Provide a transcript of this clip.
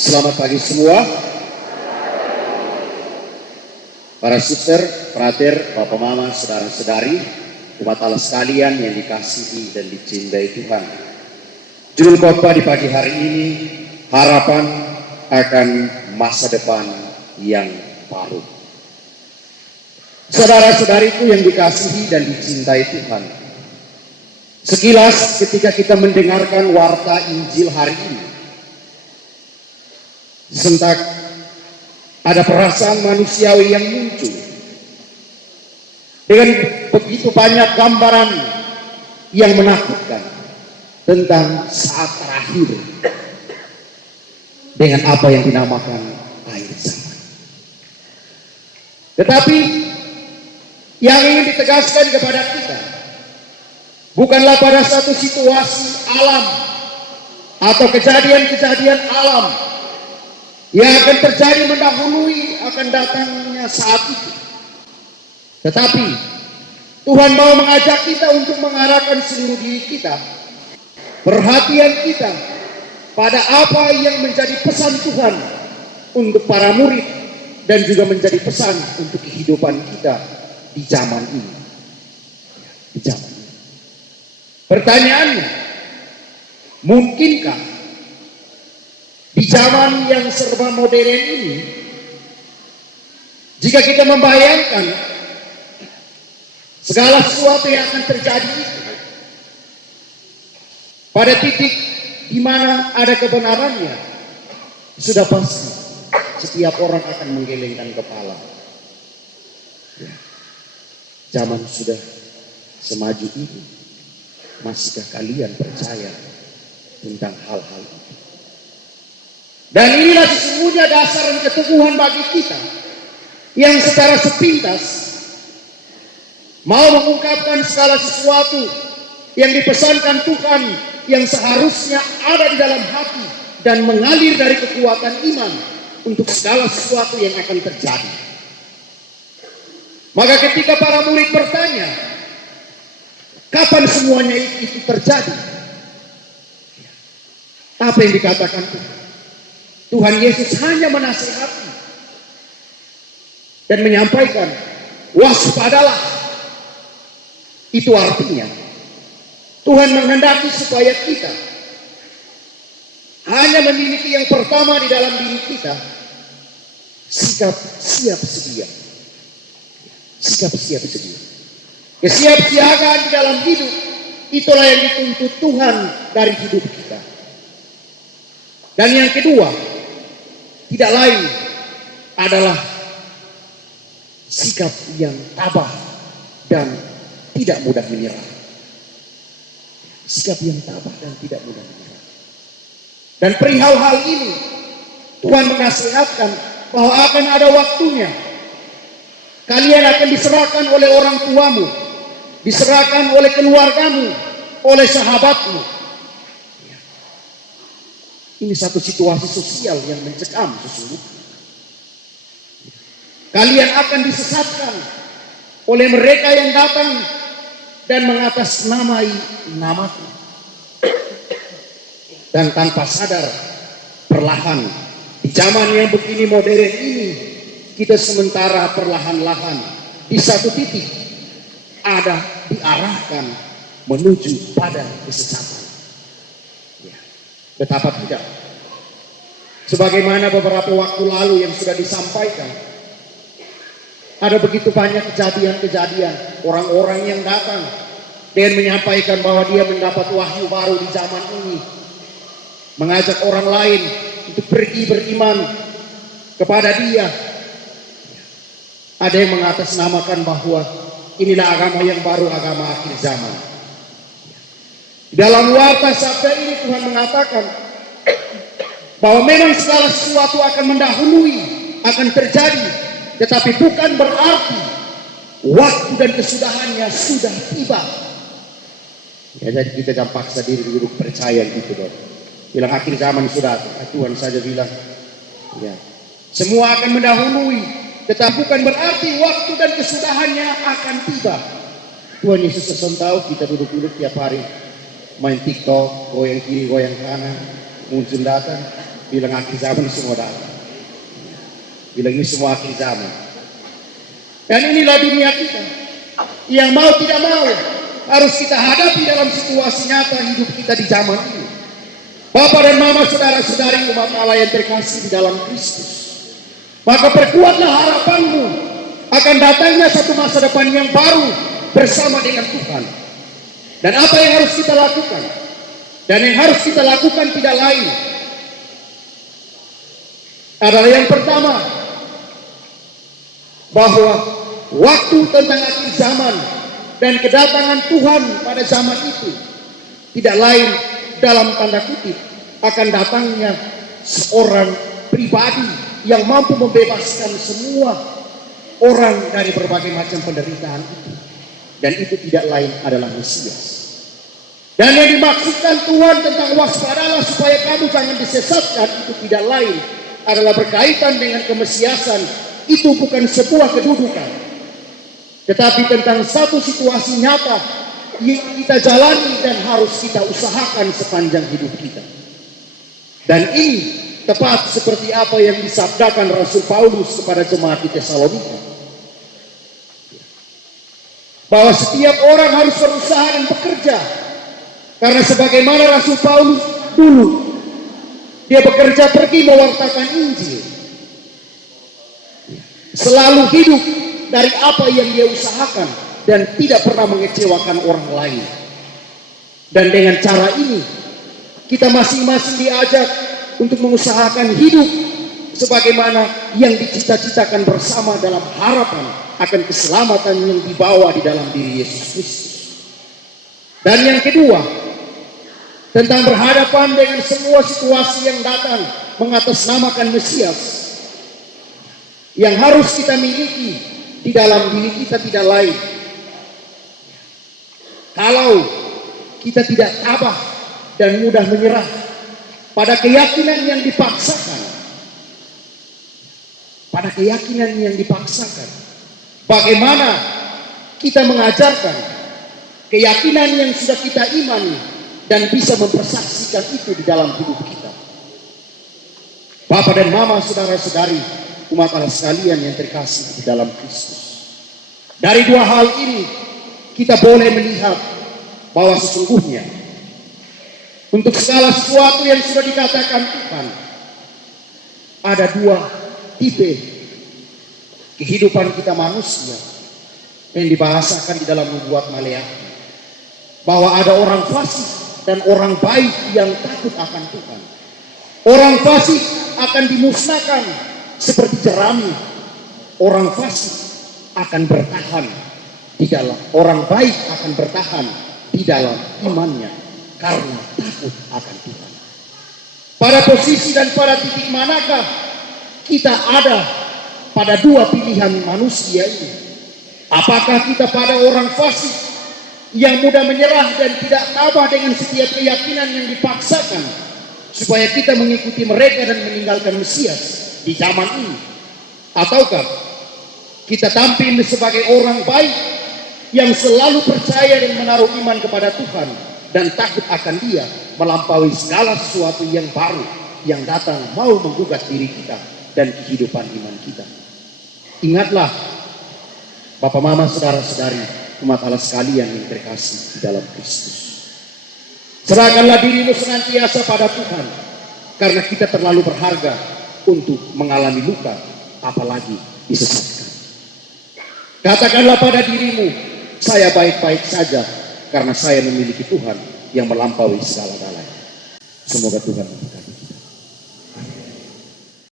Selamat pagi semua, para suster, frater, bapak mama, saudara-saudari, umat Allah sekalian yang dikasihi dan dicintai Tuhan. Judul khotbah di pagi hari ini, harapan akan masa depan yang baru. Saudara-saudariku yang dikasihi dan dicintai Tuhan, sekilas ketika kita mendengarkan warta Injil hari ini, sentak ada perasaan manusiawi yang muncul dengan begitu banyak gambaran yang menakutkan tentang saat terakhir dengan apa yang dinamakan akhir zaman. Tetapi yang ingin ditegaskan kepada kita bukanlah pada satu situasi alam atau kejadian-kejadian alam yang akan terjadi mendahului akan datangnya saat itu. Tetapi Tuhan mau mengajak kita untuk mengarahkan seluruh diri kita, perhatian kita pada apa yang menjadi pesan Tuhan untuk para murid dan juga menjadi pesan untuk kehidupan kita di zaman ini. Di zaman ini. Pertanyaannya, mungkinkah di zaman yang serba modern ini, jika kita membayangkan segala sesuatu yang akan terjadi itu pada titik di mana ada kebenarannya, sudah pasti setiap orang akan menggelengkan kepala. Ya. Zaman sudah semaju ini, masihkah kalian percaya tentang hal-hal itu? Dan inilah sesungguhnya dasar dan keteguhan bagi kita yang secara sepintas mau mengungkapkan segala sesuatu yang dipesankan Tuhan yang seharusnya ada di dalam hati dan mengalir dari kekuatan iman untuk segala sesuatu yang akan terjadi. Maka ketika para murid bertanya, kapan semuanya itu terjadi? Apa yang dikatakan Tuhan? Tuhan Yesus hanya menasihati dan menyampaikan, waspadalah. Itu artinya Tuhan menghendaki supaya kita hanya memiliki yang pertama di dalam diri kita, sikap siap sedia. Sikap siap sedia. Kesiapsiagaan di dalam hidup, itulah yang dituntut Tuhan dari hidup kita. Dan yang kedua, tidak lain adalah sikap yang tabah dan tidak mudah menyerah. Sikap yang tabah dan tidak mudah menyerah. Dan perihal hal ini, Tuhan menasihatkan bahwa akan ada waktunya. Kalian akan diserahkan oleh orang tuamu, diserahkan oleh keluargamu, oleh sahabatmu. Ini satu situasi sosial yang mencekam sesungguhnya. Kalian akan disesatkan oleh mereka yang datang dan mengatasnamai namaku. Dan tanpa sadar, perlahan di zaman yang begini modern ini, kita sementara perlahan-lahan di satu titik ada diarahkan menuju pada kesesatan. Betapa tidak. Sebagaimana beberapa waktu lalu yang sudah disampaikan, ada begitu banyak kejadian-kejadian, orang-orang yang datang dan menyampaikan bahwa dia mendapat wahyu baru di zaman ini, mengajak orang lain untuk pergi beriman kepada dia. Ada yang mengatasnamakan bahwa inilah agama yang baru, agama akhir zaman. Dalam warta sabda ini Tuhan mengatakan bahwa memang segala sesuatu akan mendahului, akan terjadi, tetapi bukan berarti waktu dan kesudahannya sudah tiba. Ya, jadi kita jangan paksa diri duduk percaya gitu dong. Bilang akhir zaman sudah, Tuhan saja bilang, ya, semua akan mendahului, tetapi bukan berarti waktu dan kesudahannya akan tiba. Tuhan Yesus seson tahu kita duduk-duduk tiap hari main TikTok, goyang kiri, goyang kanan, muncul datang. Bilang akhir zaman semua datang. Bilang ini semua akhir zaman. Dan inilah dunia kita. Yang mau tidak mau harus kita hadapi dalam situasi nyata hidup kita di zaman ini. Bapak dan Mama, saudara-saudari umat Allah yang terkasih di dalam Kristus. Maka perkuatlah harapanmu akan datangnya satu masa depan yang baru bersama dengan Tuhan. Dan apa yang harus kita lakukan? Dan yang harus kita lakukan tidak lain adalah yang pertama, bahwa waktu tentang akhir zaman dan kedatangan Tuhan pada zaman itu tidak lain dalam tanda kutip akan datangnya seorang pribadi yang mampu membebaskan semua orang dari berbagai macam penderitaan itu. Dan itu tidak lain adalah Mesias. Dan yang dimaksudkan Tuhan tentang waspadalah supaya kamu jangan disesatkan itu tidak lain adalah berkaitan dengan kemesiasan. Itu bukan sebuah kedudukan, tetapi tentang satu situasi nyata yang kita jalani dan harus kita usahakan sepanjang hidup kita. Dan ini tepat seperti apa yang disabdakan Rasul Paulus kepada jemaat di Tesalonika, bahwa setiap orang harus berusaha dan bekerja. Karena sebagaimana Rasul Paulus dulu, dia bekerja pergi mewartakan Injil, selalu hidup dari apa yang dia usahakan dan tidak pernah mengecewakan orang lain. Dan dengan cara ini kita masing-masing diajak untuk mengusahakan hidup sebagaimana yang dicita-citakan bersama dalam harapan akan keselamatan yang dibawa di dalam diri Yesus Kristus. Dan yang kedua, tentang berhadapan dengan semua situasi yang datang mengatasnamakan Mesias, yang harus kita miliki di dalam diri kita tidak lain. Kalau kita tidak tabah dan mudah menyerah pada keyakinan yang dipaksakan, bagaimana kita mengajarkan keyakinan yang sudah kita imani dan bisa mempersaksikan itu di dalam hidup kita. Bapak dan Mama, saudara-saudari umat Allah sekalian yang terkasih di dalam Kristus. Dari dua hal ini kita boleh melihat bahwa sesungguhnya untuk segala sesuatu yang sudah dikatakan Tuhan, ada dua tipe kehidupan kita manusia yang dibahasakan di dalam nubuat Maleakhi, bahwa ada orang fasik dan orang baik yang takut akan Tuhan. Orang fasik akan dimusnahkan seperti jerami. Orang fasik akan bertahan di dalam, orang baik akan bertahan di dalam imannya karena takut akan Tuhan. Pada posisi dan pada titik manakah kita ada pada dua pilihan manusia ini? Apakah kita pada orang fasik yang mudah menyerah dan tidak tabah dengan setiap keyakinan yang dipaksakan supaya kita mengikuti mereka dan meninggalkan Mesias di zaman ini? Ataukah kita tampil sebagai orang baik yang selalu percaya dan menaruh iman kepada Tuhan dan takut akan Dia melampaui segala sesuatu yang baru yang datang mau menggugat diri kita dan kehidupan iman kita? Ingatlah Bapak, Mama, saudara-saudari umat Allah sekalian yang terkasih di dalam Kristus. Serahkanlah dirimu senantiasa pada Tuhan, karena kita terlalu berharga untuk mengalami luka, apalagi disesatkan. Katakanlah pada dirimu, saya baik-baik saja, karena saya memiliki Tuhan yang melampaui segala-galanya. Semoga Tuhan memberkati kita.